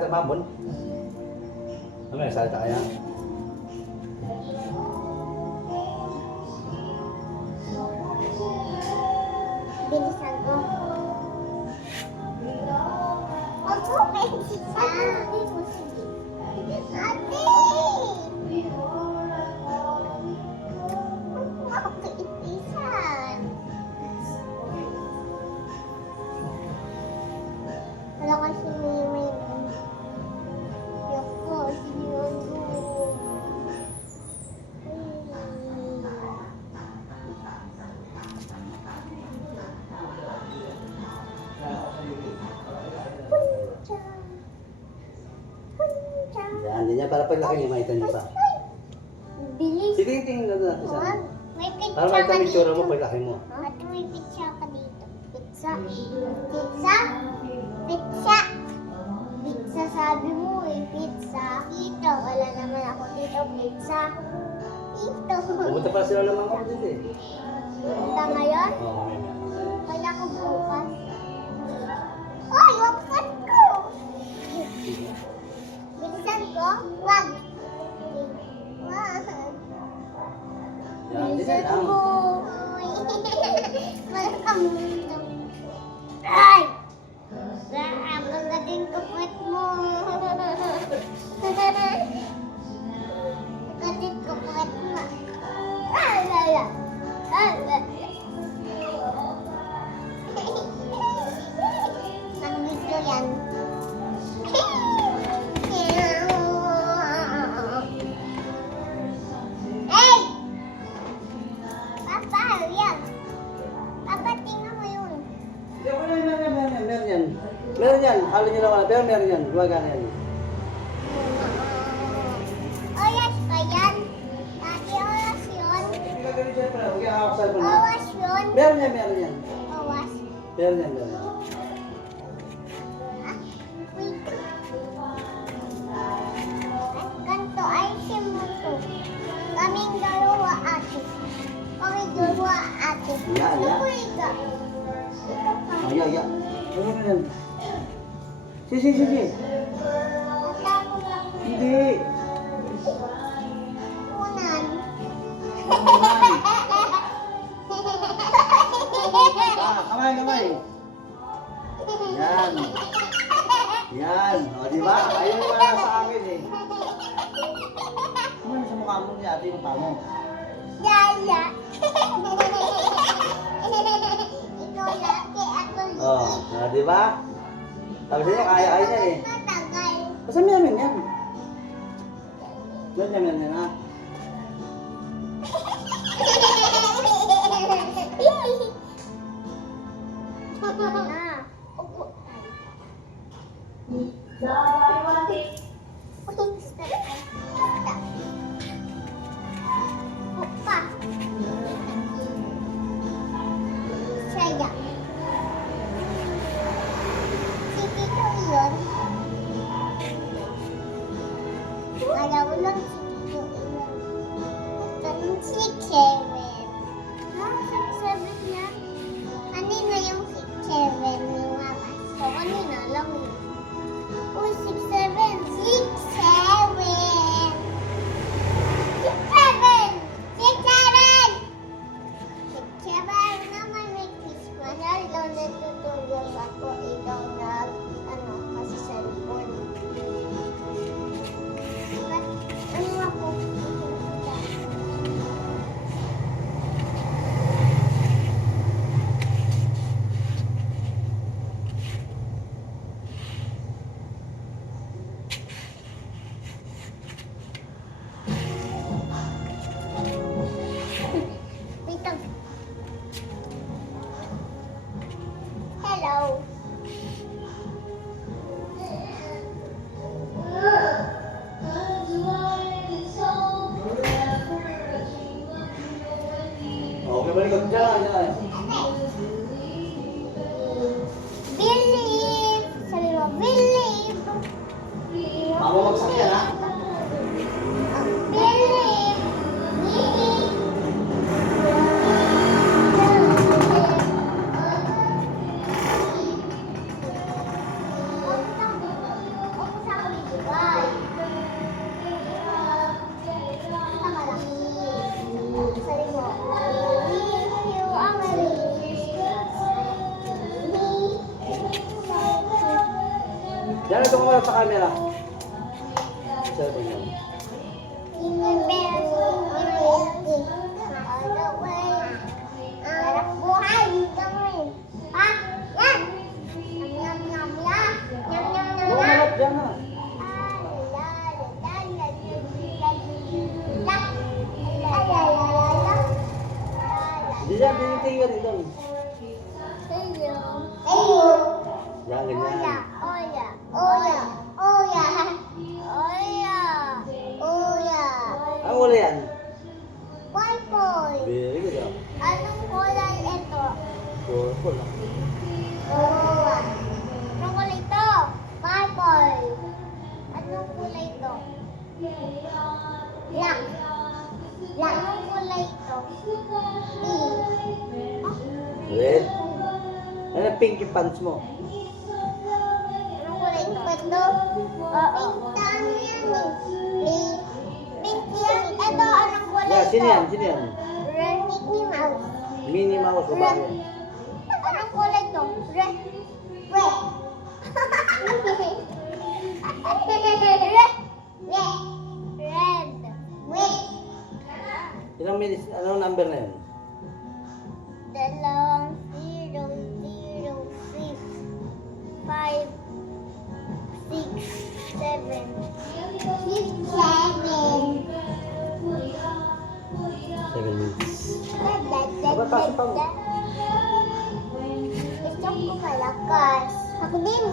sa mabon. Ano yung salita kaya? Bilisan ko. Huwag mo bilisan. Ate! Huwag mo bilisan. Wala kasi may yoko, sinyogo. Puncha. Puncha. Yan, hindi niya para paglaki niya makita niyo pa. Bilis. Sige, tingnan natin sa Wag. May pizza para makita ka mo yung tsura mo dito. paglaki mo. At may pizza ka dito. Pizza. Pizza. Pizza. Pizza sabi mo eh. Pizza. Dito. Wala naman ako dito. Pizza. Dito. Pumunta pa sila ng mga kapatid eh. Punta ngayon? Oo, may. Kaya ko bukas. Ay, waksan ko! Bilisan ko? Wag. Wag. Yan, hindi Bilisan lang. ko. Wala kang mundo. Ay! Ang gagating kapit mo. Gagating kapit mo. Ay, ay, ay. Ay, ay. Ang video yan. Hey! Papa, yan. Papa, tingnan mo yun. Hindi, wala, meron yan. Meron yan. Halo nyo lang wala, pero meron yan. Gumagana yan. Oras pa yan. Dati oras yun. Hindi ka ganun siya pala. Huwag yung hawak sa cellphone mo. Oras yun. Meron yan, meron yan. Oras. Meron yan, meron yan. Ah, wait. At ganito ay simuto. Kaming dalawa ate. Kami dalawa ate. Yeah, yeah. Ito ikaw. Ito pa. Ay, ay, ay. Ano ka yan? Sige. Natako lang. Hindi. Unan. Kamay. Yan. Yan. O, di ba? Ayun wala sa akin eh. Ano sa mukha mo niya, ate yung mukha mo? Yaya. Ikaw laki, ako liit. Oh, di ba? Tapos niya, kaya niya eh. Matagal. Basta mayamin yan. Mayamin yan ha. Ah, upo. Upa. Saya. Si Tito yun. Alam mo lang si Tito yun. Ito 6, 7. Ha? 6, 7 yan? Kanina yung 6, 7 lumabas. So, kanina lang yun. Uy, 6, 7. 6, 7. 6, 7. 6, 7. 6, 7 naman may Christmas. Lalo natutulog ako. Ikaw nag, kasi cellphone. Ba't, ano ako? Wait lang. Hello. Okay, balik ko dyan. Believe. Sabi mo, believe. Ako magsakyan ha. Believe. daw sa camera. Cellphone niya. Jingle bells, jingle bells, all the way. Harap buhay, gawin. Ha? Yan! Yum, yum, yum, yum. Yum, yum, yum, Oo, yum. malap dyan na. Hindi dyan, tinitingin ka dito. Yan, ganyan. Ang wala yan. Very good ah. Anong kulay ito? Purple ah. Anong kulay ito? Purple. Anong kulay ito? Black. Black. Anong kulay ito? Pink. Red. Ano ang pink yung pants mo? Anong kulay ito? Pink tayo yan eh. Pink yan. Ito, anong kulay Yeah, ito? sino yan? Sino yan? Red Mickey Mouse. Minnie Mouse o ba yan? Anong kulay ito? Red. Red. Red. Red. Ilang minutes, anong number na yun? Dalawang 0, 0, 6, 5, 6, 7. 7 minutes. Aba, kasi pang- Gusto ko malakas. Ako din.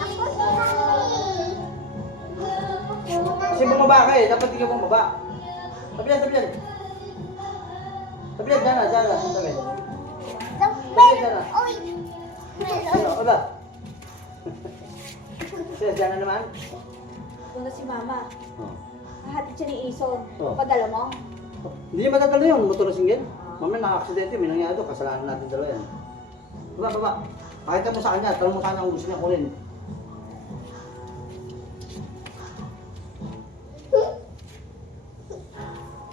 Ako din. Kasi bumaba ka eh, dapat hindi ka bumaba. Tabi yan, tabi yan. Tabi yan, dyan na, dyan na. Tabi. Oy! Ano, oba? Siya, dyan na naman. Doon na si Mama. Oh. Hahatid siya ni Ison. Oh. Padala mo? Hindi niya matatalo yun, motor na singgil. Mamaya naka-aksidente, may nangyari doon, kasalanan natin dalawa yan. Baba, baba. Pakita mo sa kanya, tanong mo sana kung gusto niya kunin.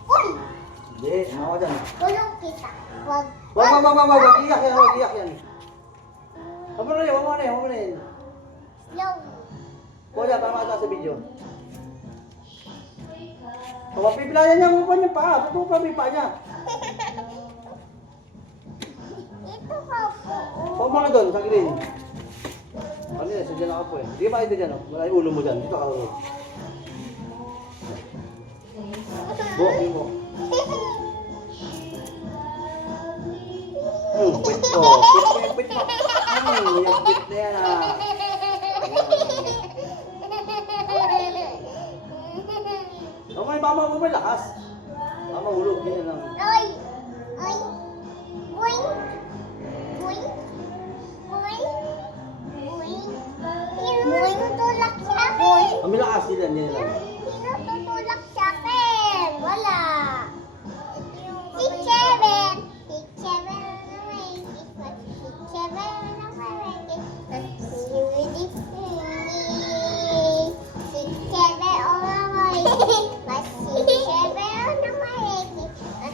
Uy! Hindi, ano ka dyan? Tulong kita. Wag. Wag iyak yan, wag iyak yan. Wag mo na yun, wag mo na yun, wag mo na yun. Slow. Kuya, para makita sa video. O, mapipilayan niya mo pa niya pa, ba't mo pa may paa niya? Ito ka po. Huwag mo na doon, sa green. Ano yan, sadya na ka po eh. Hindi ba ito dyan, oh? Wala yung ulo mo dyan, dito ka ulo. Bukin mo. Quit mo, quit mo. Yung quit na yan ah. Okay, baka mo lakas. Baka mahulog, ganyan lang. Oy! Oy! Boing! Boing! Boing! Boing! Boing! Tutulak sa akin! Kami lakas sila, hindi lang. Sino tutulak sa akin? Wala! Si Cheven! Si Cheven na may kismat. Si Cheven na may kismat. Si Cheven o may kismat. Si Cheven na may kismat.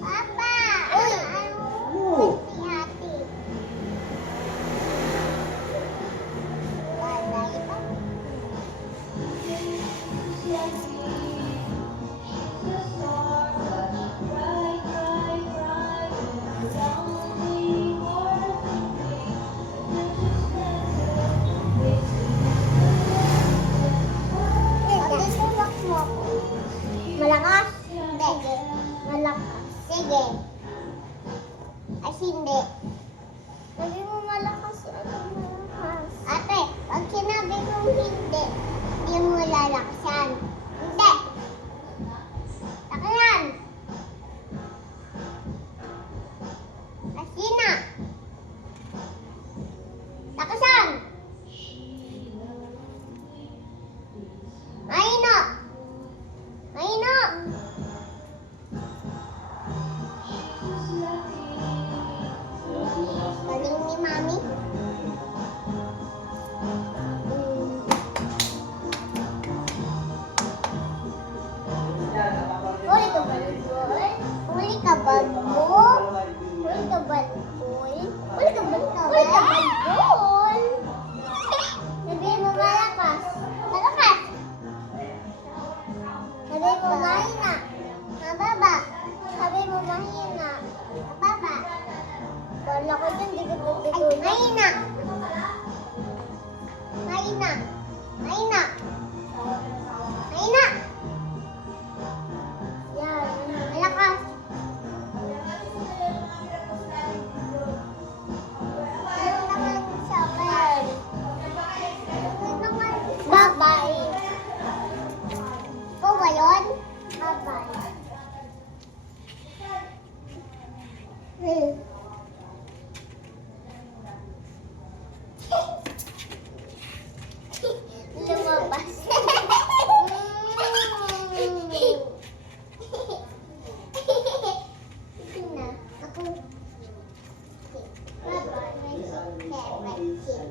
Papa! Oo. Si ate. Wala ito. Tutulak mo ako. Malakas? Hindi. Malakas. Sige. Ay, hindi. Sabi mo malakas. Ano malakas? Ate, pag sinabi mong hindi, hindi mo lalakasan. Hindi. Lakayan. Asina. Lakasan. Mahina. Mahina. Galing ni Mami.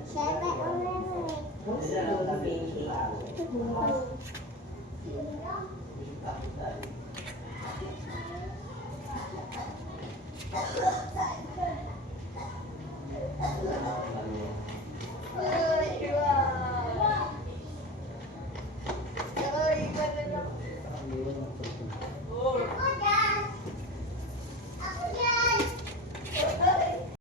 Seven ulit.